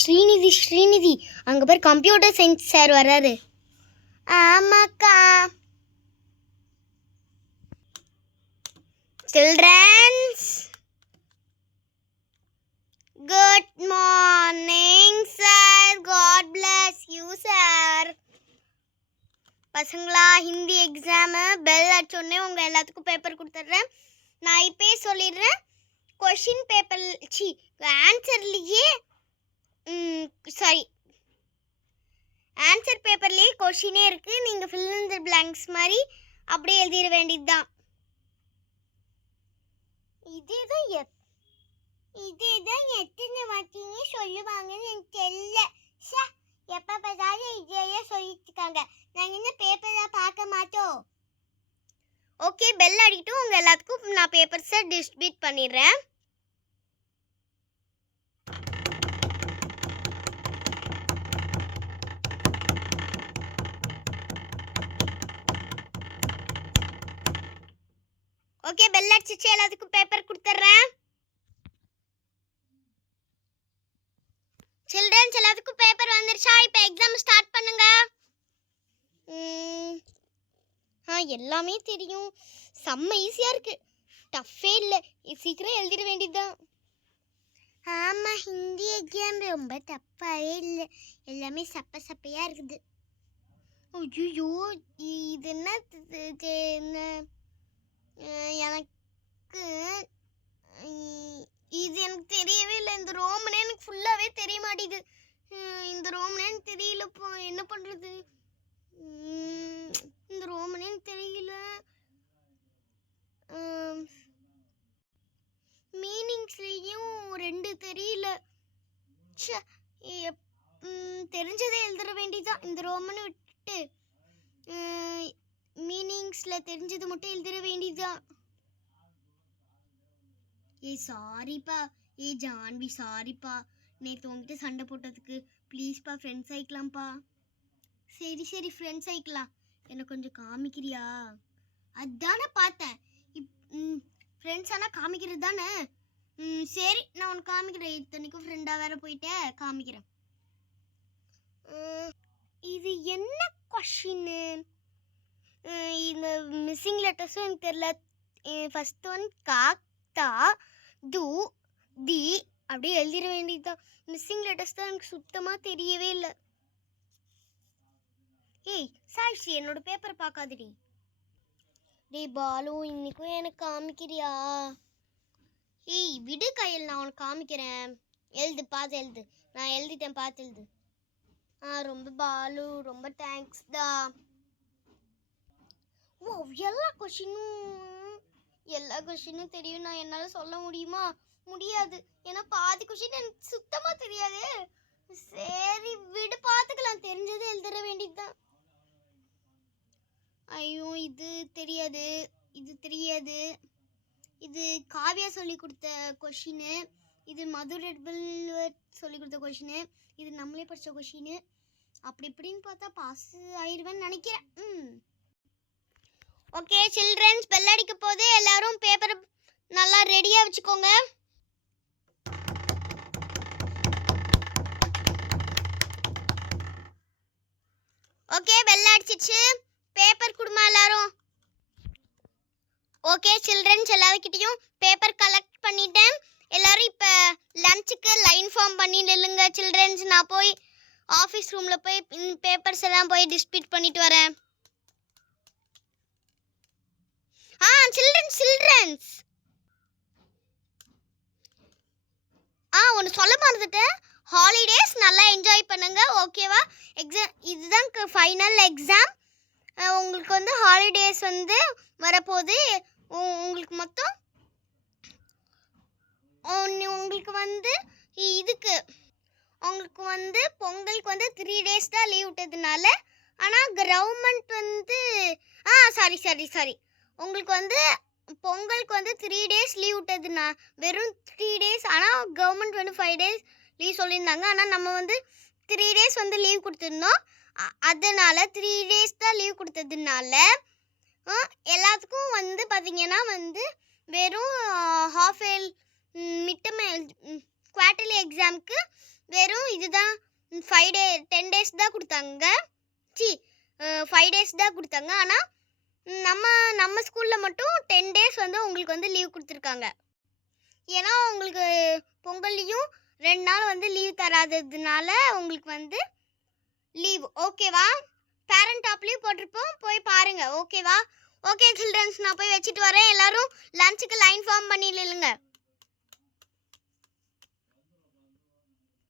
ஸ்ரீநிதி அங்கே பேர் computer science sir வர்றாரு. ஆமாக்கா. Childrens, good morning sir. God bless you sir. பசங்களா, ஹிந்தி எக்ஸாமு பெல் அடிச்சோடனே உங்கள் எல்லாத்துக்கும் பேப்பர் கொடுத்துட்றேன். நான் இப்போயே சொல்லிடுறேன், கொஷின் பேப்பர் ஆன்சர்லேயே ஆன்சர் பேப்பர்லேயே கொஷினே இருக்குது. நீங்கள் ஃபில் இன் தி பிளாங்க்ஸ் மாதிரி அப்படியே எழுதிட வேண்டியது தான். இதேதான் எத்தனை வாட்டிங்க சொல்லுவாங்கன்னு எனக்கு தெரியல. எப்போ பார்த்தாலும் இதையே சொல்லிட்டு இருக்காங்க. நாங்கள் இன்னும் பேப்பர்லாம் பார்க்க மாட்டோம். ஓகே, பெல் அடிக்கிட்டும் உங்கள் எல்லாத்துக்கும் நான் பேப்பர்ஸை டிஸ்ட்ரிபியூட் பண்ணிடுறேன். ஓகே, பெல் அடிச்சிச்சு, எல்லாத்துக்கும் பேப்பர் கொடுத்துட்றேன். சில்ட்ரன்ஸ், எல்லாத்துக்கும் பேப்பர் வந்துருச்சா? இப்போ எக்ஸாம் ஸ்டார்ட் பண்ணுங்க. எல்லாமே தெரியும். செம்ம ஈஸியாக இருக்குது, டஃப்பே இல்லை. சீக்கிரம் எழுதிட வேண்டியதுதான். ஆமாம், ஹிந்தி எக்ஸாம் ரொம்ப டஃப்பாகவே இல்லை, எல்லாமே சப்பையாக இருக்குது. ஐயோ, இது என்ன எனக்கு இது எனக்கு தெரியவே இல்லை. இந்த ரோமனே எனக்கு ஃபுல்லாகவே தெரிய மாட்டேங்குது. இந்த ரோமனேன்னு தெரியலப்பா, என்ன பண்ணுறது? இந்த ரோமனே தெரியல. மீனிங்ஸ்லேயும் 2 தெரியல. தெரிஞ்சதை எழுதுற வேண்டியதான். இந்த ரோமனை விட்டுட்டு மீனிங்ஸில் தெரிஞ்சது மட்டும் எழுதுற வேண்டியதுதான். சாரிப்பா. ஜான்வி, சாரிப்பா, நேற்று உங்ககிட்ட சண்டை போட்டதுக்கு. ப்ளீஸ்ப்பா, ஃப்ரெண்ட்ஸ் ஆகிக்கலாம்ப்பா. சரி, ஃப்ரெண்ட்ஸ் ஆகிக்கலாம். எனக்கு கொஞ்சம் காமிக்கிறியா? அதானே பார்த்தேன். ஃப்ரெண்ட்ஸ் ஆனால் காமிக்கிறது தானே. சரி, நான் உனக்கு காமிக்கிறேன். இத்தனைக்கும் ஃப்ரெண்டாக வேற போயிட்டேன், காமிக்கிறேன். இது என்ன கொஷின்னு? இந்த மிஸ்ஸிங் லெட்டர்ஸும் எனக்கு தெரியல. ஃபஸ்ட் ஒன் காக்தா து தி அப்படியே எழுதிட வேண்டியதுதான். மிஸ்ஸிங் லெட்டர்ஸ் தான் எனக்கு சுத்தமாக தெரியவே இல்லை. சாய்ஸ்ரீ, என்னோட பேப்பரை பார்க்காதடி. பாலு, இன்னைக்கும் எனக்கு காமிக்கிறியா? விடு கையில், நான் உனக்கு காமிக்கிறேன். எழுது, பார்த்து எழுது. நான் எழுதிட்டேன், பார்த்து எழுது. ரொம்ப பாலு, ரொம்ப தேங்க்ஸ் தா. எல்லா கொஷினும் தெரியும். நான் என்னால் சொல்ல முடியுமா? முடியாது. ஏன்னா பாதி கொஷின் எனக்கு சுத்தமாக தெரியாது. சரி விடு, பார்த்துக்கலாம். தெரிஞ்சது எழுதுற வேண்டியதுதான். ஐயோ, இது தெரியாது, இது தெரியாது. இது காவியா சொல்லி கொடுத்த கொஷினு, இது மதுரெட்பிள் சொல்லி கொடுத்த கொஷினு, இது நம்மளே படித்த கொஷினு. அப்படி இப்படின்னு பார்த்தா பாஸ் ஆயிடுவேன்னு நினைக்கிறேன். ஓகே சில்ட்ரன்ஸ், பெல் அடிக்க போது எல்லாரும் பேப்பர் நல்லா ரெடியாக வச்சுக்கோங்க. Okay, bell அடிச்சிச்சு. பேப்பர் கொடுமா எல்லாரும். ஓகே சில்ட்ரன்ஸ், எல்லாருக்கிட்டையும் பேப்பர் கலெக்ட் பண்ணிட்டேன். எல்லாரும் இப்போ லஞ்சுக்கு லைன் ஃபார்ம் பண்ணி நில்லுங்க சில்ட்ரன்ஸ். நான் போய் ஆஃபீஸ் ரூமில் போய் பேப்பர்ஸ் எல்லாம் போய் டிஸ்ட்ரிபியூட் பண்ணிட்டு வரேன். சில்ட்ரன்ஸ் ஒன்று சொல்ல மறந்துட்டேன். ஹாலிடேஸ் நல்லா என்ஜாய் பண்ணுங்க, ஓகேவா? எக்ஸாம் இதுதான் ஃபைனல் எக்ஸாம். உங்களுக்கு வந்து ஹாலிடேஸ் வந்து வரப்போகுது. உங்களுக்கு மொத்தம் உங்களுக்கு வந்து உங்களுக்கு வந்து பொங்கலுக்கு வந்து 3 days தான் லீவ் விட்டதுனால, ஆனால் கவர்மெண்ட் வந்து சாரி உங்களுக்கு வந்து பொங்கலுக்கு வந்து 3 days லீவ் விட்டதுனா வெறும் 3 days. ஆனால் கவர்மெண்ட் வந்து 5 days லீவ் சொல்லியிருந்தாங்க. ஆனால் நம்ம வந்து 3 days வந்து லீவ் கொடுத்துருந்தோம். அதனால் 3 days தான் லீவ் கொடுத்ததுனால எல்லாத்துக்கும் வந்து பார்த்திங்கன்னா வந்து வெறும் ஹாஃப் மிட் டர்ம் குவார்ட்டர்லி எக்ஸாமுக்கு வெறும் இதுதான் 10 டேஸ் தான் கொடுத்தாங்க. சி 5 டேஸ் தான் கொடுத்தாங்க. ஆனால் நம்ம நம்ம ஸ்கூலில் மட்டும் 10 டேஸ் வந்து உங்களுக்கு வந்து லீவ் கொடுத்துருக்காங்க. ஏன்னா உங்களுக்கு பொங்கல்லையும் 2 நாள் வந்து லீவ் தராததுனால உங்களுக்கு வந்து லீவ். ஓகேவா? பேரண்ட் டாப்லேயும் போட்டிருப்போம், போய் பாருங்க. ஓகேவா? ஓகே சில்ட்ரன்ஸ், நான் போய் வச்சுட்டு வரேன். எல்லாரும் லஞ்சுக்கு லைன் ஃபார்ம் பண்ணி நில்லுங்க.